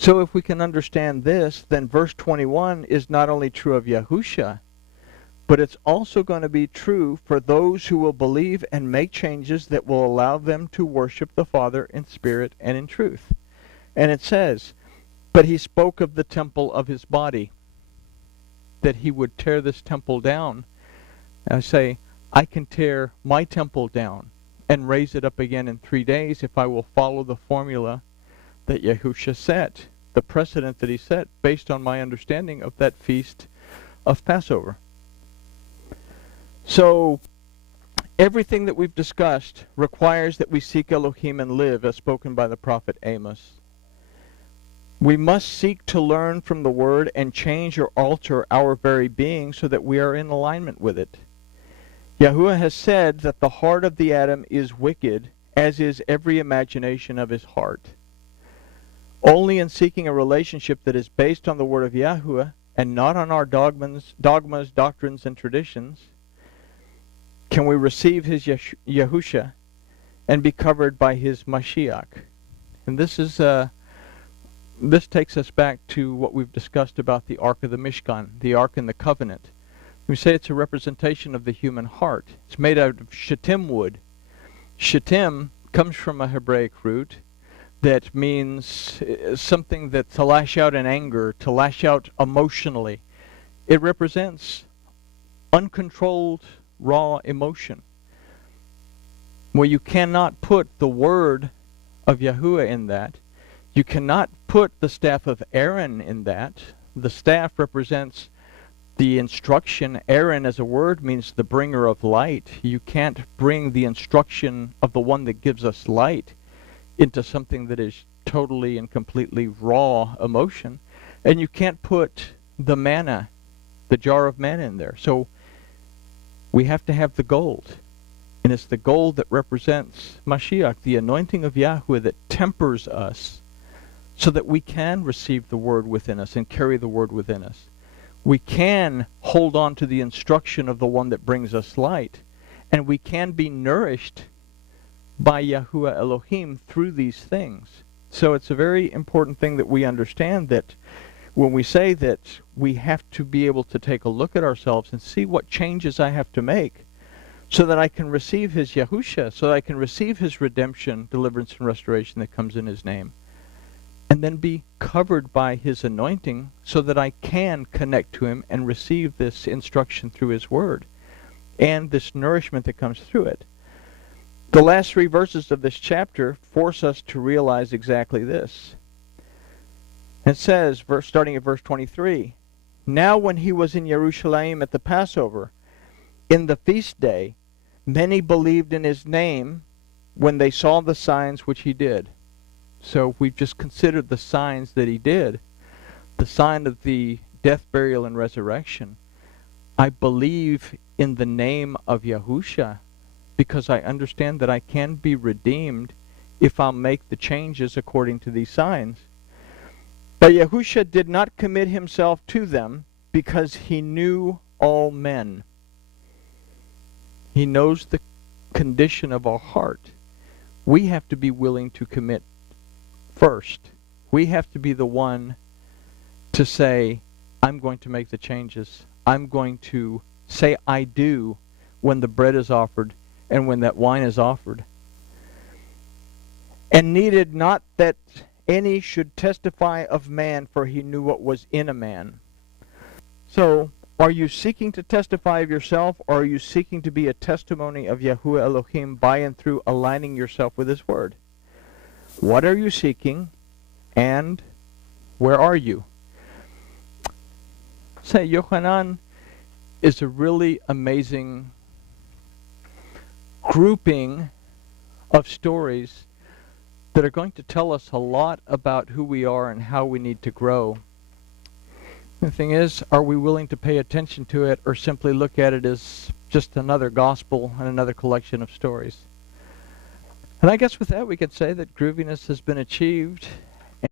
So if we can understand this, then verse 21 is not only true of Yahusha, but it's also going to be true for those who will believe and make changes that will allow them to worship the Father in spirit and in truth. And it says, but he spoke of the temple of his body, that he would tear this temple down. And I say, I can tear my temple down and raise it up again in 3 days if I will follow the formula that Yahusha set, the precedent that he set based on my understanding of that feast of Passover. So everything that we've discussed requires that we seek Elohim and live, as spoken by the prophet Amos. We must seek to learn from the Word and change or alter our very being so that we are in alignment with it. Yahuwah has said that the heart of the Adam is wicked, as is every imagination of his heart. Only in seeking a relationship that is based on the Word of Yahuwah and not on our dogmas, doctrines, and traditions can we receive his Yahusha and be covered by his Mashiach. And this takes us back to what we've discussed about the Ark of the Mishkan, the Ark in the Covenant. We say it's a representation of the human heart. It's made out of shittim wood. Shittim comes from a Hebraic root that means something that to lash out in anger, to lash out emotionally. It represents uncontrolled, raw emotion. Well, you cannot put the word of Yahuwah in that. You cannot put the staff of Aaron in that. The staff represents the instruction. Aaron as a word means the bringer of light. You can't bring the instruction of the one that gives us light into something that is totally and completely raw emotion. And you can't put the manna, the jar of manna in there. So we have to have the gold. And it's the gold that represents Mashiach, the anointing of Yahweh that tempers us so that we can receive the word within us and carry the word within us. We can hold on to the instruction of the one that brings us light, and we can be nourished by Yahuwah Elohim through these things. So it's a very important thing that we understand that when we say that we have to be able to take a look at ourselves and see what changes I have to make so that I can receive his Yahusha, so that I can receive his redemption, deliverance, and restoration that comes in his name. And then be covered by his anointing so that I can connect to him and receive this instruction through his word and this nourishment that comes through it. The last 3 verses of this chapter force us to realize exactly this. It says, starting at verse 23, now when he was in Jerusalem at the Passover, in the feast day, many believed in his name when they saw the signs which he did. So we've just considered the signs that he did, the sign of the death, burial, and resurrection. I believe in the name of Yahusha because I understand that I can be redeemed if I'll make the changes according to these signs. But Yahusha did not commit himself to them because he knew all men. He knows the condition of our heart. We have to be willing to commit first. We have to be the one to say, I'm going to make the changes. I'm going to say I do when the bread is offered and when that wine is offered. And needed not that any should testify of man, for he knew what was in a man. So, are you seeking to testify of yourself, or are you seeking to be a testimony of Yahuwah Elohim by and through aligning yourself with his word? What are you seeking, and where are you? Seh Yochanan is a really amazing grouping of stories that are going to tell us a lot about who we are and how we need to grow. The thing is, are we willing to pay attention to it or simply look at it as just another gospel and another collection of stories? And I guess with that we could say that grooviness has been achieved